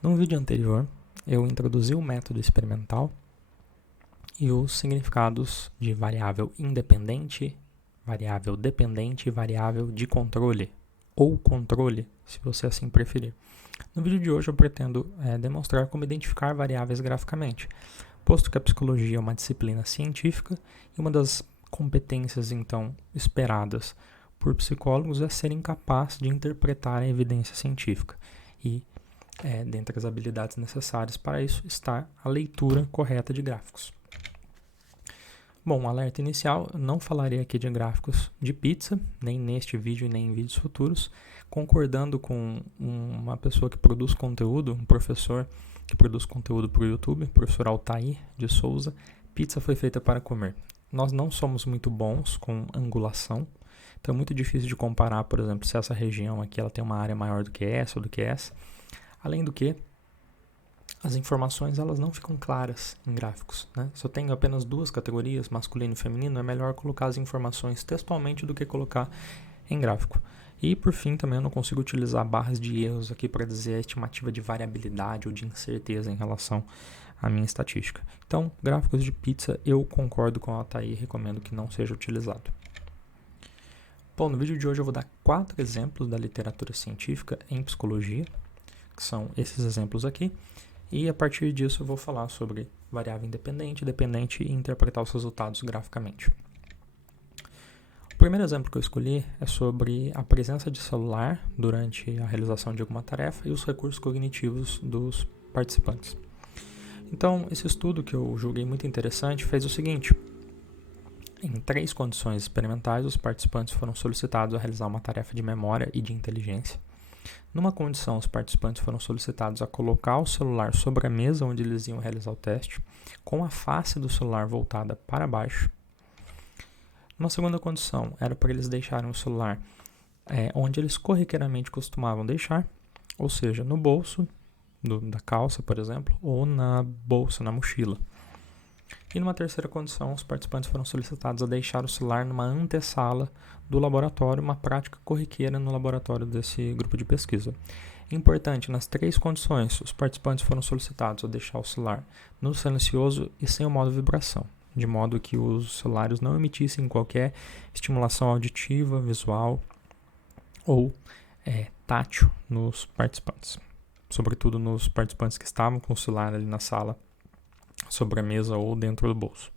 No vídeo anterior, eu introduzi o método experimental e os significados de variável independente, variável dependente e variável de controle, ou controle, se você assim preferir. No vídeo de hoje eu pretendo demonstrar como identificar variáveis graficamente, posto que a psicologia é uma disciplina científica e uma das competências então esperadas por psicólogos é serem capazes de interpretar a evidência científica e dentre as habilidades necessárias para isso está a leitura correta de gráficos. Bom, alerta inicial, eu não falarei aqui de gráficos de pizza, nem neste vídeo e nem em vídeos futuros, concordando com uma pessoa que produz conteúdo, um professor que produz conteúdo para o YouTube, o professor Altair de Souza, pizza foi feita para comer. Nós não somos muito bons com angulação, então é muito difícil de comparar, por exemplo, se essa região aqui ela tem uma área maior do que essa ou do que essa. Além do que, as informações elas não ficam claras em gráficos, né? Se eu tenho apenas duas categorias, masculino e feminino, é melhor colocar as informações textualmente do que colocar em gráfico. E por fim, também eu não consigo utilizar barras de erros aqui para dizer a estimativa de variabilidade ou de incerteza em relação à minha estatística. Então, gráficos de pizza eu concordo com a Altair e recomendo que não seja utilizado. Bom, no vídeo de hoje eu vou dar 4 exemplos da literatura científica em psicologia, que são esses exemplos aqui, e a partir disso eu vou falar sobre variável independente, dependente e interpretar os resultados graficamente. O primeiro exemplo que eu escolhi é sobre a presença de celular durante a realização de alguma tarefa e os recursos cognitivos dos participantes. Então, esse estudo que eu julguei muito interessante fez o seguinte: em 3 condições experimentais, os participantes foram solicitados a realizar uma tarefa de memória e de inteligência. Numa condição, os participantes foram solicitados a colocar o celular sobre a mesa onde eles iam realizar o teste, com a face do celular voltada para baixo. Numa segunda condição, era para eles deixarem o celular onde eles corriqueiramente costumavam deixar, ou seja, no bolso da calça, por exemplo, ou na bolsa, na mochila. E numa terceira condição, os participantes foram solicitados a deixar o celular numa antessala do laboratório, uma prática corriqueira no laboratório desse grupo de pesquisa. Importante, nas 3 condições, os participantes foram solicitados a deixar o celular no silencioso e sem o modo vibração, de modo que os celulares não emitissem qualquer estimulação auditiva, visual ou tátil nos participantes, sobretudo nos participantes que estavam com o celular ali na sala, sobre a mesa ou dentro do bolso.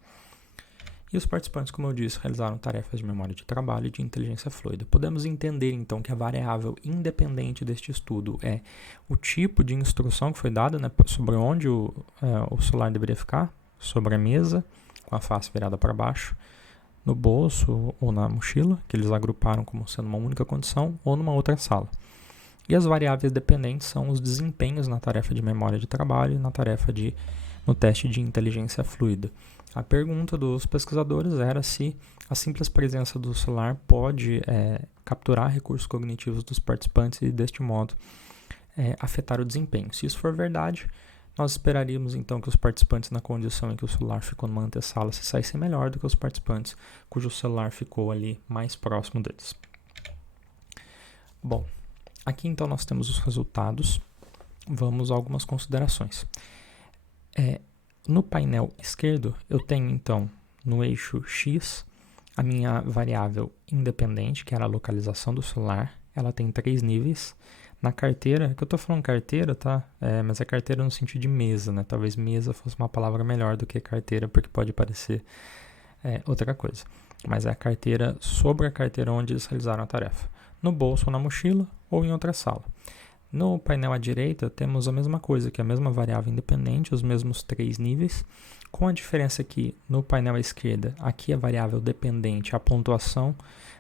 E os participantes, como eu disse, realizaram tarefas de memória de trabalho e de inteligência fluida. Podemos entender, então, que a variável independente deste estudo é o tipo de instrução que foi dada, né, sobre onde o celular deveria ficar, sobre a mesa, com a face virada para baixo, no bolso ou na mochila, que eles agruparam como sendo uma única condição, ou numa outra sala. E as variáveis dependentes são os desempenhos na tarefa de memória de trabalho e no teste de inteligência fluida. A pergunta dos pesquisadores era se a simples presença do celular pode capturar recursos cognitivos dos participantes e, deste modo, afetar o desempenho. Se isso for verdade, nós esperaríamos então que os participantes na condição em que o celular ficou numa antessala se saíssem melhor do que os participantes cujo celular ficou ali mais próximo deles. Bom, aqui então nós temos os resultados. Vamos a algumas considerações. No painel esquerdo, eu tenho então no eixo X a minha variável independente, que era a localização do celular. Ela tem 3 níveis. Na carteira, que eu estou falando carteira, tá? Mas é carteira no sentido de mesa, né? Talvez mesa fosse uma palavra melhor do que carteira, porque pode parecer outra coisa. Mas é a carteira sobre a carteira onde eles realizaram a tarefa. No bolso ou na mochila ou em outra sala. No painel à direita, temos a mesma coisa, que é a mesma variável independente, os mesmos 3 níveis, com a diferença que no painel à esquerda, aqui a variável dependente, a pontuação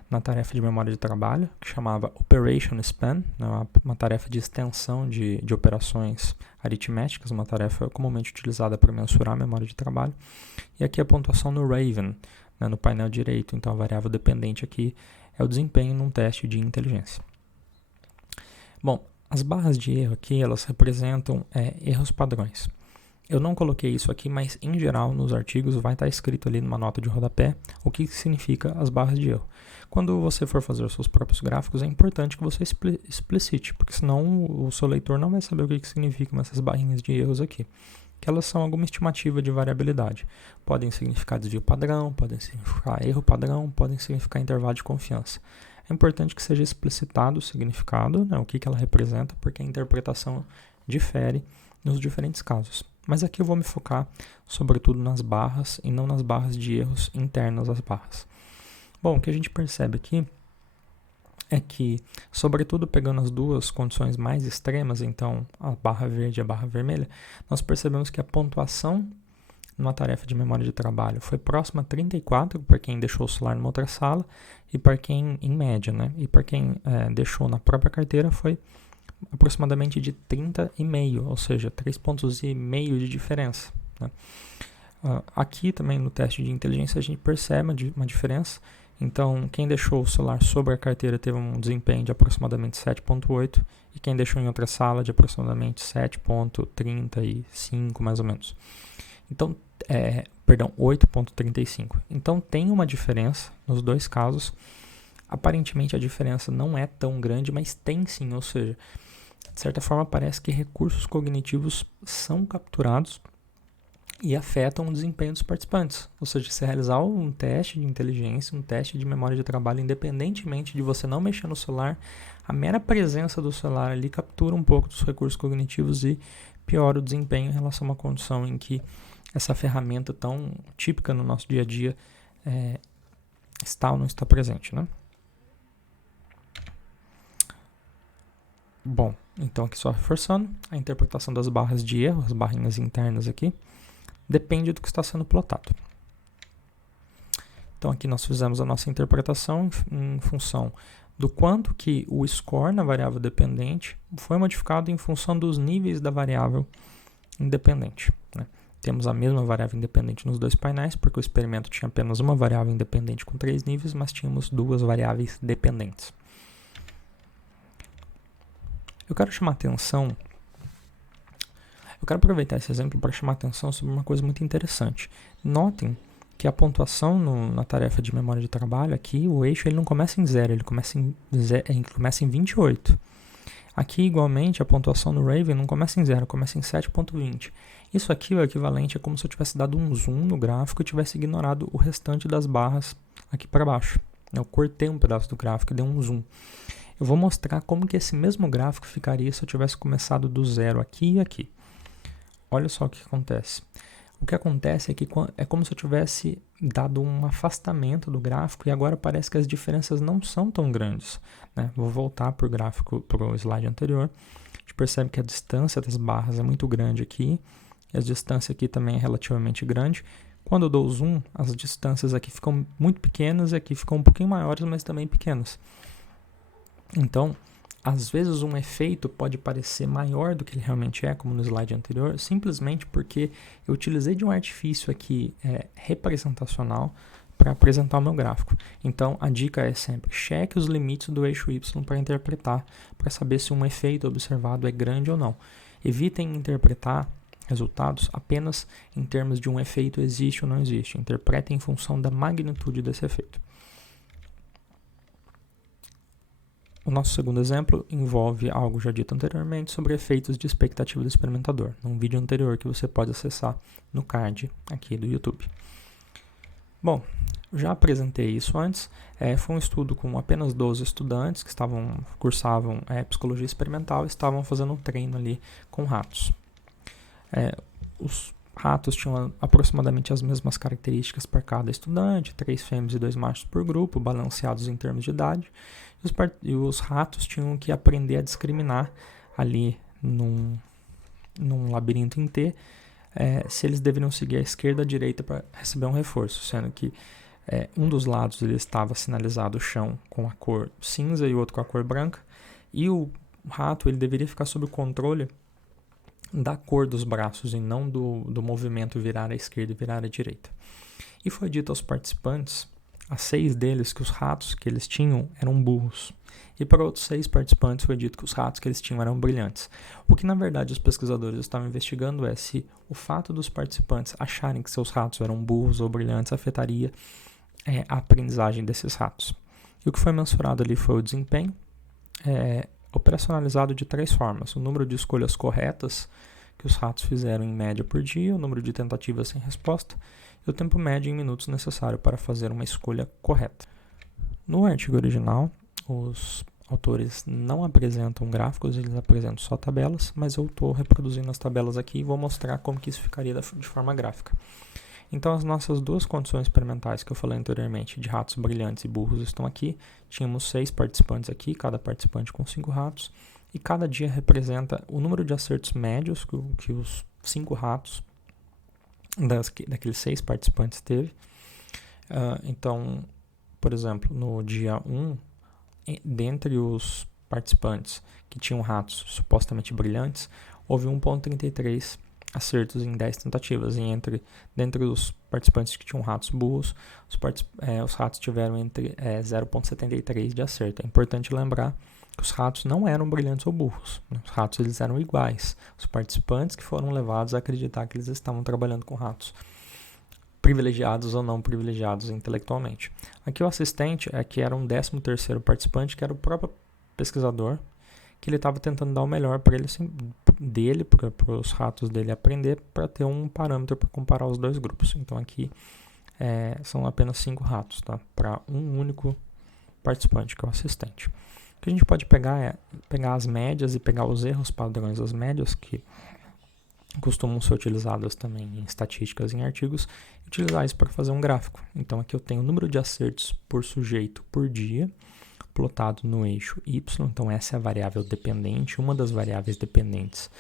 na tarefa de memória de trabalho, que chamava Operation Span, né, uma tarefa de extensão de operações aritméticas, uma tarefa comumente utilizada para mensurar a memória de trabalho. E aqui a pontuação no Raven, né, no painel direito, então a variável dependente aqui é o desempenho num teste de inteligência. Bom, as barras de erro aqui, elas representam erros padrões. Eu não coloquei isso aqui, mas em geral nos artigos vai estar escrito ali numa nota de rodapé o que significa as barras de erro. Quando você for fazer os seus próprios gráficos, é importante que você explicite, porque senão o seu leitor não vai saber o que significam essas barrinhas de erros aqui. Que elas são alguma estimativa de variabilidade. Podem significar desvio padrão, podem significar erro padrão, podem significar intervalo de confiança. É importante que seja explicitado o significado, né, o que ela representa, porque a interpretação difere nos diferentes casos. Mas aqui eu vou me focar sobretudo nas barras e não nas barras de erros internas às barras. Bom, o que a gente percebe aqui é que, sobretudo pegando as duas condições mais extremas, então a barra verde e a barra vermelha, nós percebemos que a pontuação numa tarefa de memória de trabalho foi próxima a 34 para quem deixou o celular numa outra sala e para quem, em média, né? E para quem deixou na própria carteira foi aproximadamente de 30,5, ou seja, 3,5 pontos de diferença, né? Aqui também no teste de inteligência a gente percebe uma diferença. Então, quem deixou o celular sobre a carteira teve um desempenho de aproximadamente 7,8 e quem deixou em outra sala de aproximadamente 7,35 mais ou menos. Então, 8,35. Então, tem uma diferença nos dois casos. Aparentemente a diferença não é tão grande, mas tem sim, ou seja, de certa forma parece que recursos cognitivos são capturados e afetam o desempenho dos participantes. Ou seja, se realizar um teste de inteligência, um teste de memória de trabalho, independentemente de você não mexer no celular, a mera presença do celular ali captura um pouco dos recursos cognitivos e piora o desempenho em relação a uma condição em que essa ferramenta tão típica no nosso dia a dia está ou não está presente, né? Bom, então aqui só reforçando, a interpretação das barras de erro, as barrinhas internas aqui, depende do que está sendo plotado. Então aqui nós fizemos a nossa interpretação em função do quanto que o score na variável dependente foi modificado em função dos níveis da variável independente, né? Temos a mesma variável independente nos dois painéis, porque o experimento tinha apenas uma variável independente com 3 níveis, mas tínhamos duas variáveis dependentes. Eu quero aproveitar esse exemplo para chamar a atenção sobre uma coisa muito interessante. Notem que a pontuação na tarefa de memória de trabalho, aqui o eixo ele não começa em 0, ele começa em 28. Aqui, igualmente, a pontuação no Raven não começa em 0, começa em 7,20. Isso aqui, o equivalente, é como se eu tivesse dado um zoom no gráfico e tivesse ignorado o restante das barras aqui para baixo. Eu cortei um pedaço do gráfico e dei um zoom. Eu vou mostrar como que esse mesmo gráfico ficaria se eu tivesse começado do 0 aqui e aqui. Olha só o que acontece. O que acontece é que é como se eu tivesse dado um afastamento do gráfico e agora parece que as diferenças não são tão grandes, né? Vou voltar para o gráfico, para o slide anterior. A gente percebe que a distância das barras é muito grande aqui e a distância aqui também é relativamente grande. Quando eu dou zoom, as distâncias aqui ficam muito pequenas e aqui ficam um pouquinho maiores, mas também pequenas. Então, às vezes um efeito pode parecer maior do que ele realmente é, como no slide anterior, simplesmente porque eu utilizei de um artifício aqui representacional para apresentar o meu gráfico. Então, a dica é sempre cheque os limites do eixo Y para interpretar, para saber se um efeito observado é grande ou não. Evitem interpretar resultados apenas em termos de um efeito existe ou não existe. Interpretem em função da magnitude desse efeito. O nosso segundo exemplo envolve algo já dito anteriormente sobre efeitos de expectativa do experimentador, num vídeo anterior que você pode acessar no card aqui do YouTube. Bom, já apresentei isso antes, foi um estudo com apenas 12 estudantes que cursavam psicologia experimental e estavam fazendo um treino ali com ratos. Os ratos tinham aproximadamente as mesmas características para cada estudante, 3 fêmeas e 2 machos por grupo, balanceados em termos de idade. E os ratos tinham que aprender a discriminar ali num labirinto em T, se eles deveriam seguir à esquerda ou à direita para receber um reforço, sendo que um dos lados ele estava sinalizado o chão com a cor cinza e o outro com a cor branca, e o rato ele deveria ficar sob o controle da cor dos braços e não do movimento virar à esquerda e virar à direita. E foi dito aos participantes, a 6 deles que os ratos que eles tinham eram burros. E para outros 6 participantes foi dito que os ratos que eles tinham eram brilhantes. O que na verdade os pesquisadores estavam investigando é se o fato dos participantes acharem que seus ratos eram burros ou brilhantes afetaria a aprendizagem desses ratos. E o que foi mensurado ali foi o desempenho, operacionalizado de 3 formas: o número de escolhas corretas que os ratos fizeram em média por dia, o número de tentativas sem resposta e o tempo médio em minutos necessário para fazer uma escolha correta. No artigo original, os autores não apresentam gráficos, eles apresentam só tabelas, mas eu estou reproduzindo as tabelas aqui e vou mostrar como que isso ficaria de forma gráfica. Então, as nossas 2 condições experimentais que eu falei anteriormente, de ratos brilhantes e burros, estão aqui. Tínhamos 6 participantes aqui, cada participante com 5 ratos, e cada dia representa o número de acertos médios que os 5 ratos daqueles 6 participantes teve. Então, por exemplo, no dia 1, dentre os participantes que tinham ratos supostamente brilhantes, houve 1,33 acertos em 10 tentativas, e dentre os participantes que tinham ratos burros, os ratos tiveram entre 0,73 de acerto. É importante lembrar que os ratos não eram brilhantes ou burros, né? Os ratos eles eram iguais. Os participantes que foram levados a acreditar que eles estavam trabalhando com ratos privilegiados ou não privilegiados intelectualmente. Aqui o assistente que era um 13º participante, que era o próprio pesquisador, que ele estava tentando dar o melhor para ele, para os ratos dele aprender, para ter um parâmetro para comparar os 2 grupos. Então aqui são apenas 5 ratos, tá? Para um único participante, que é o assistente. O que a gente pode pegar é pegar as médias e pegar os erros padrões das médias, que costumam ser utilizadas também em estatísticas em artigos, e utilizar isso para fazer um gráfico. Então aqui eu tenho o número de acertos por sujeito por dia, plotado no eixo Y. Então essa é a variável dependente, uma das variáveis dependentes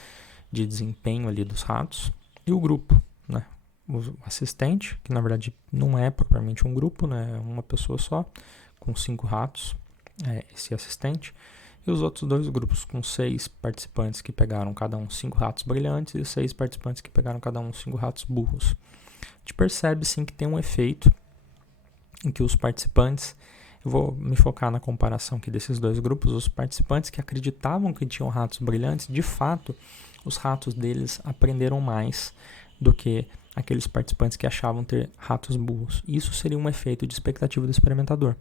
de desempenho ali dos ratos, e o grupo, né? O assistente, que na verdade não é propriamente um grupo, né? É uma pessoa só, com 5 ratos, esse assistente, e os outros 2 grupos com 6 participantes que pegaram cada um 5 ratos brilhantes e 6 participantes que pegaram cada um 5 ratos burros. A gente percebe sim que tem um efeito em que os participantes, eu vou me focar na comparação aqui desses 2 grupos, os participantes que acreditavam que tinham ratos brilhantes, de fato, os ratos deles aprenderam mais do que aqueles participantes que achavam ter ratos burros. Isso seria um efeito de expectativa do experimentador.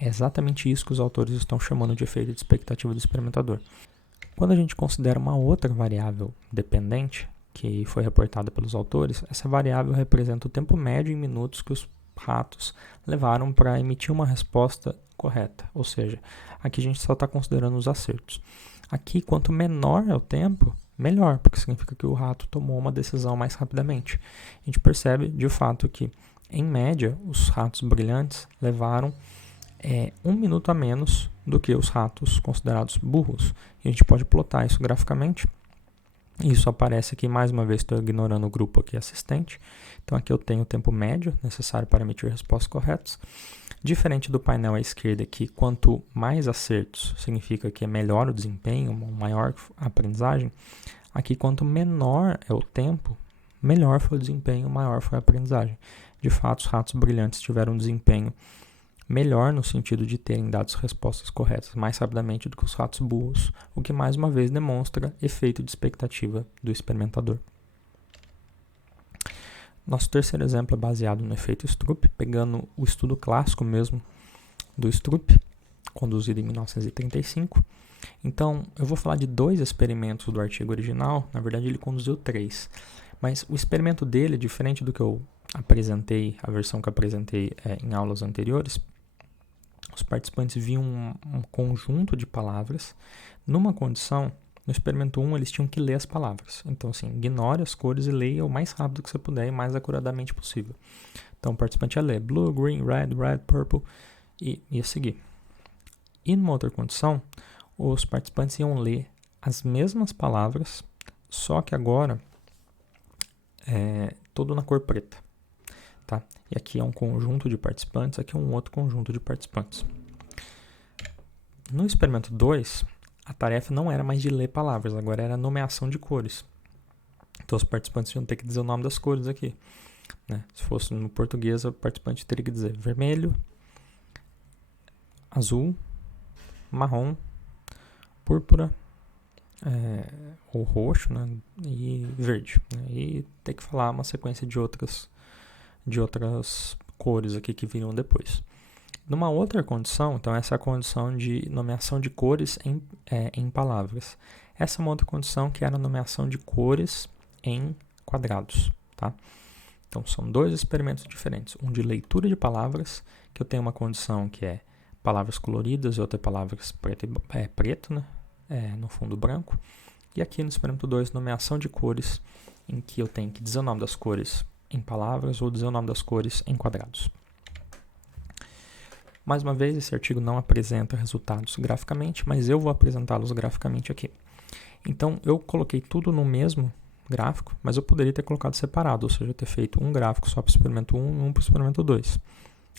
É exatamente isso que os autores estão chamando de efeito de expectativa do experimentador. Quando a gente considera uma outra variável dependente, que foi reportada pelos autores, essa variável representa o tempo médio em minutos que os ratos levaram para emitir uma resposta correta. Ou seja, aqui a gente só está considerando os acertos. Aqui, quanto menor é o tempo, melhor, porque significa que o rato tomou uma decisão mais rapidamente. A gente percebe, de fato, que, em média, os ratos brilhantes levaram 1 minuto a menos do que os ratos considerados burros. E a gente pode plotar isso graficamente. Isso aparece aqui, mais uma vez, estou ignorando o grupo aqui assistente. Então aqui eu tenho o tempo médio necessário para emitir respostas corretas. Diferente do painel à esquerda aqui, quanto mais acertos significa que é melhor o desempenho, maior a aprendizagem. Aqui, quanto menor é o tempo, melhor foi o desempenho, maior foi a aprendizagem. De fato, os ratos brilhantes tiveram um desempenho melhor no sentido de terem dado respostas corretas mais rapidamente do que os ratos burros, o que mais uma vez demonstra efeito de expectativa do experimentador. Nosso terceiro exemplo é baseado no efeito Stroop, pegando o estudo clássico mesmo do Stroop, conduzido em 1935. Então, eu vou falar de 2 experimentos do artigo original, na verdade ele conduziu 3, mas o experimento dele, diferente do que eu apresentei, a versão que eu apresentei em aulas anteriores, os participantes viam um conjunto de palavras. Numa condição, no experimento 1, eles tinham que ler as palavras. Então, assim, ignore as cores e leia o mais rápido que você puder e mais acuradamente possível. Então, o participante ia ler blue, green, red, purple e ia seguir. E numa outra condição, os participantes iam ler as mesmas palavras, só que agora todo na cor preta. Tá? E aqui é um conjunto de participantes, aqui é um outro conjunto de participantes. No experimento 2, a tarefa não era mais de ler palavras, agora era a nomeação de cores. Então os participantes iam ter que dizer o nome das cores aqui. né? Se fosse no português, o participante teria que dizer vermelho, azul, marrom, púrpura, ou roxo, né? E verde, né? E ter que falar uma sequência de outras cores aqui que viram depois. Numa outra condição, então essa é a condição de nomeação de cores em palavras. Essa é uma outra condição que era a nomeação de cores em quadrados, tá? Então são dois experimentos diferentes. Um de leitura de palavras, que eu tenho uma condição que é palavras coloridas e outra palavras preto, né? No fundo branco. E aqui no experimento 2, nomeação de cores, em que eu tenho que dizer o nome das cores em palavras ou dizer o nome das cores em quadrados. Mais uma vez, esse artigo não apresenta resultados graficamente, mas eu vou apresentá-los graficamente aqui. Então, eu coloquei tudo no mesmo gráfico, mas eu poderia ter colocado separado, ou seja, ter feito um gráfico só para o experimento 1 e um para o experimento 2.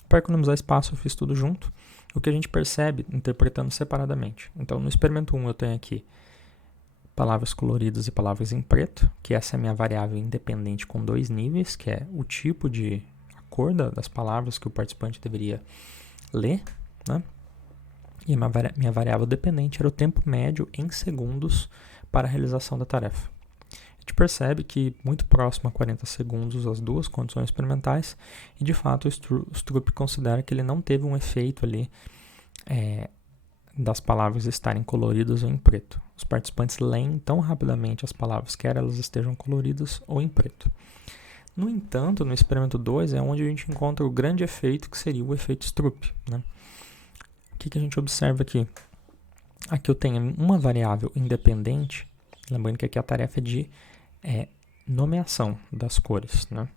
Para economizar espaço, eu fiz tudo junto. O que a gente percebe interpretando separadamente. Então, no experimento 1, eu tenho aqui palavras coloridas e palavras em preto, que essa é a minha variável independente com 2 níveis, que é o tipo de cor das palavras que o participante deveria ler, né? E a minha variável dependente era o tempo médio em segundos para a realização da tarefa. A gente percebe que muito próximo a 40 segundos as duas condições experimentais, e de fato o Stroop considera que ele não teve um efeito ali das palavras estarem coloridas ou em preto. Os participantes leem tão rapidamente as palavras, quer elas estejam coloridas ou em preto. No entanto, no experimento 2 é onde a gente encontra o grande efeito, que seria o efeito Stroop, né? O que a gente observa aqui? Aqui eu tenho uma variável independente, lembrando que aqui a tarefa é de nomeação das cores, né?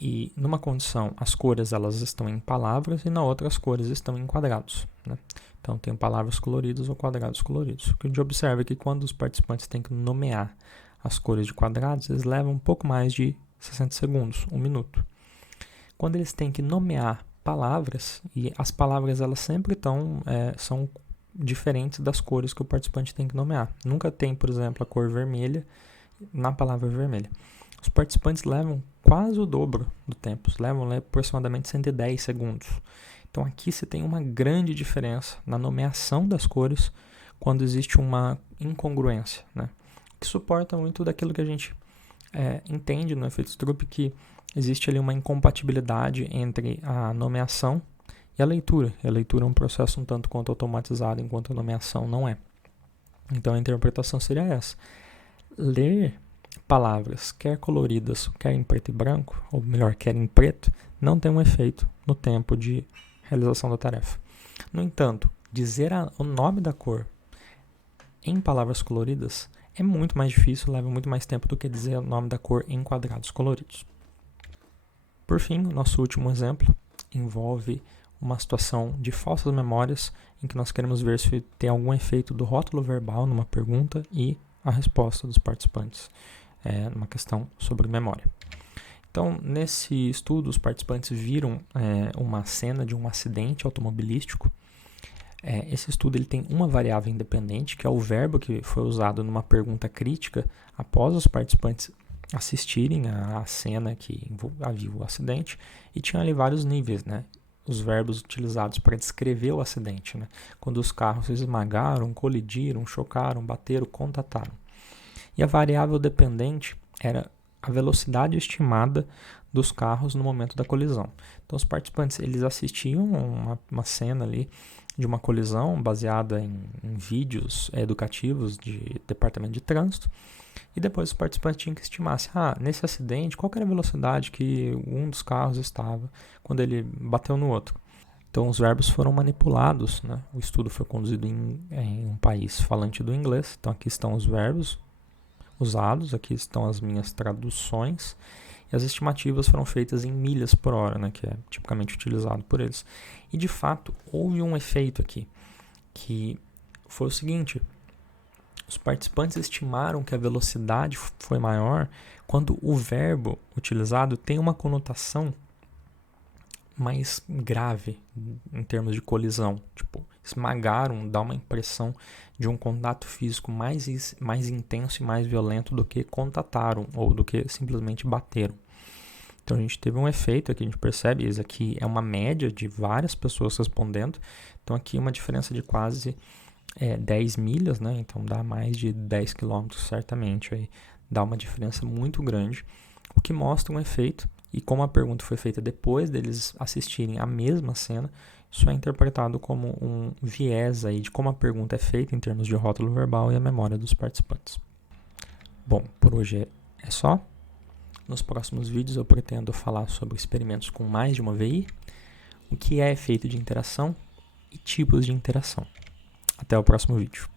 E numa condição, as cores elas estão em palavras e na outra as cores estão em quadrados, né? Então tem palavras coloridas ou quadrados coloridos. O que a gente observa é que quando os participantes têm que nomear as cores de quadrados, eles levam um pouco mais de 60 segundos, 1 minuto. Quando eles têm que nomear palavras, e as palavras elas sempre são diferentes das cores que o participante tem que nomear. Nunca tem, por exemplo, a cor vermelha na palavra vermelha. Os participantes levam quase o dobro do tempo, levam aproximadamente 110 segundos. Então aqui você tem uma grande diferença na nomeação das cores quando existe uma incongruência, né? Que suporta muito daquilo que a gente entende no efeito Stroop, que existe ali uma incompatibilidade entre a nomeação e a leitura. E a leitura é um processo um tanto quanto automatizado, enquanto a nomeação não é. Então a interpretação seria essa. Ler palavras, quer coloridas, quer em preto e branco, ou melhor, quer em preto, não tem um efeito no tempo de realização da tarefa. No entanto, dizer o nome da cor em palavras coloridas é muito mais difícil, leva muito mais tempo do que dizer o nome da cor em quadrados coloridos. Por fim, o nosso último exemplo envolve uma situação de falsas memórias em que nós queremos ver se tem algum efeito do rótulo verbal numa pergunta e a resposta dos participantes numa questão sobre memória. Então, nesse estudo, os participantes viram uma cena de um acidente automobilístico. Esse estudo ele tem uma variável independente, que é o verbo que foi usado numa pergunta crítica após os participantes assistirem à cena que havia o acidente, e tinha ali vários níveis, né? Os verbos utilizados para descrever o acidente, né? Quando os carros se esmagaram, colidiram, chocaram, bateram, contataram. E a variável dependente era a velocidade estimada dos carros no momento da colisão. Então os participantes eles assistiam uma cena ali de uma colisão baseada em vídeos educativos de departamento de trânsito, e depois os participantes tinham que estimar nesse acidente qual era a velocidade que um dos carros estava quando ele bateu no outro. Então os verbos foram manipulados, né? O estudo foi conduzido em um país falante do inglês. Então aqui estão os verbos usados, aqui estão as minhas traduções, e as estimativas foram feitas em milhas por hora, né, que é tipicamente utilizado por eles. E de fato, houve um efeito aqui, que foi o seguinte: os participantes estimaram que a velocidade foi maior quando o verbo utilizado tem uma conotação mais grave em termos de colisão. Tipo, esmagaram, dá uma impressão de um contato físico mais intenso e mais violento do que contataram, ou do que simplesmente bateram. Então a gente teve um efeito aqui, a gente percebe, isso aqui é uma média de várias pessoas respondendo, então aqui uma diferença de quase 10 milhas, né? Então dá mais de 10 quilômetros certamente, aí dá uma diferença muito grande, o que mostra um efeito, e como a pergunta foi feita depois deles assistirem a mesma cena, isso é interpretado como um viés aí de como a pergunta é feita em termos de rótulo verbal e a memória dos participantes. Bom, por hoje é só. Nos próximos vídeos eu pretendo falar sobre experimentos com mais de uma VI, o que é efeito de interação e tipos de interação. Até o próximo vídeo.